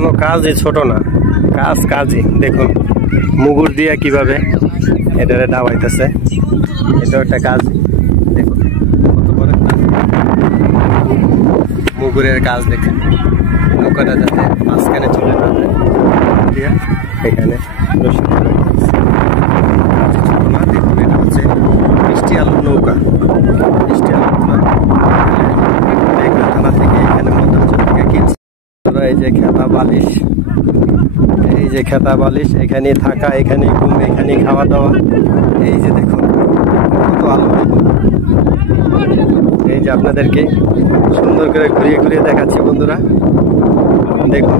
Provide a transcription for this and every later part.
কোনো কাজই ছোট না, কাজই। দেখুন মুগুর দিয়া কিভাবে এটারে ডাবাইতেছে, এটাও একটা কাজ। দেখুন কত বড় একটা মুগুরের কাজ। দেখুন নৌকাটা যাতে মাঝখানে চলে না যায় দিয়া এখানে দেখুন এটা হচ্ছে মিষ্টি আলুর নৌকা। মিষ্টি আলুর থানা থেকে এখানে মন্দারচর থেকে কিনছে। এই যে খেতা বালিশ, এই যে খেতা বালিশ, এখানে থাকা, এখানে ঘুম, এখানে খাওয়া দাওয়া। এই যে দেখুন কত আলু। দেখুন এই যে আপনাদেরকে সুন্দর করে ঘুরিয়ে ঘুরিয়ে দেখাচ্ছি বন্ধুরা। দেখুন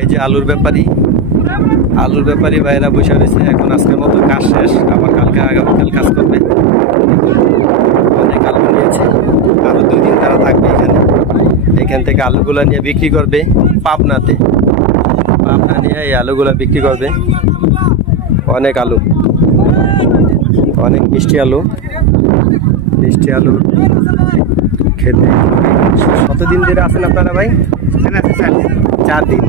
এই যে আলুর ব্যাপারী ভাইরা বসে রয়েছে। এখন আজকের মতো কাজ শেষ, আবার কালকে আগামীকাল কাজ করবে। অনেক আলু নিয়েছে, আরো 2 দিন তারা থাকবে এখানে। এখান থেকে আলুগুলা নিয়ে বিক্রি করবে পাবনা নিয়ে এই আলুগুলা বিক্রি করবে। অনেক আলু, অনেক মিষ্টি আলু খেতে। কতদিন ধরে আছেন আপনারা ভাই? 4 দিন।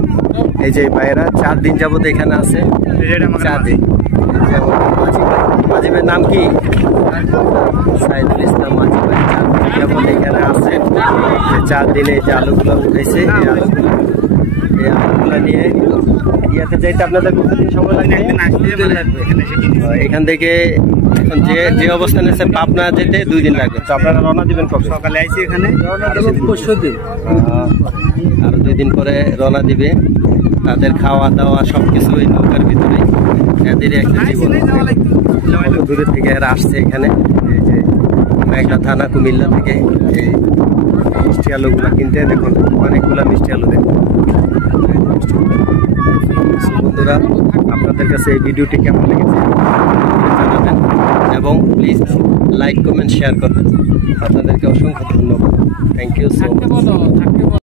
এই যে ভাইয়েরা 4 দিন যাবত এখানে আছে। 4 দিন। মাঝি ভাইয়ের নাম কি? সাইদুল ইসলাম মাঝি ভাই 4 দিন যাবত এখানে আছে। 4 দিনে যে আলুগুলো উঠেছে, এই আলুগুলো নিয়ে ইয়াতে যাইতে আপনাদের কতদিন সময় লাগবে? এখান থেকে এখন যে অবস্থানে আছে পাবনা যেতে 2 দিন লাগবে। তো আপনারা রওনা দিবেন কবে? সকালে আইছি এখানে, পরশুদিন। আরো 2 দিন পরে রওনা দিবে। তাদের খাওয়া দাওয়া সবকিছু এই নৌকার ভিতরে। এদের একটা জীবন। দূরে থেকে এরা আসছে এখানে, এই যে মেঘনা থানা কুমিল্লা থেকে এই মিষ্টি আলুগুলা কিনতে। দেখুন অনেকগুলা মিষ্টি আলু। দেখুন বন্ধুরা, আপনাদের কাছে এই ভিডিওটি কেমন লেগেছে জানাবেন এবং প্লিজ লাইক কমেন্ট শেয়ার করবেন। আপনাদেরকে অসংখ্য ধন্যবাদ। Thank you so much.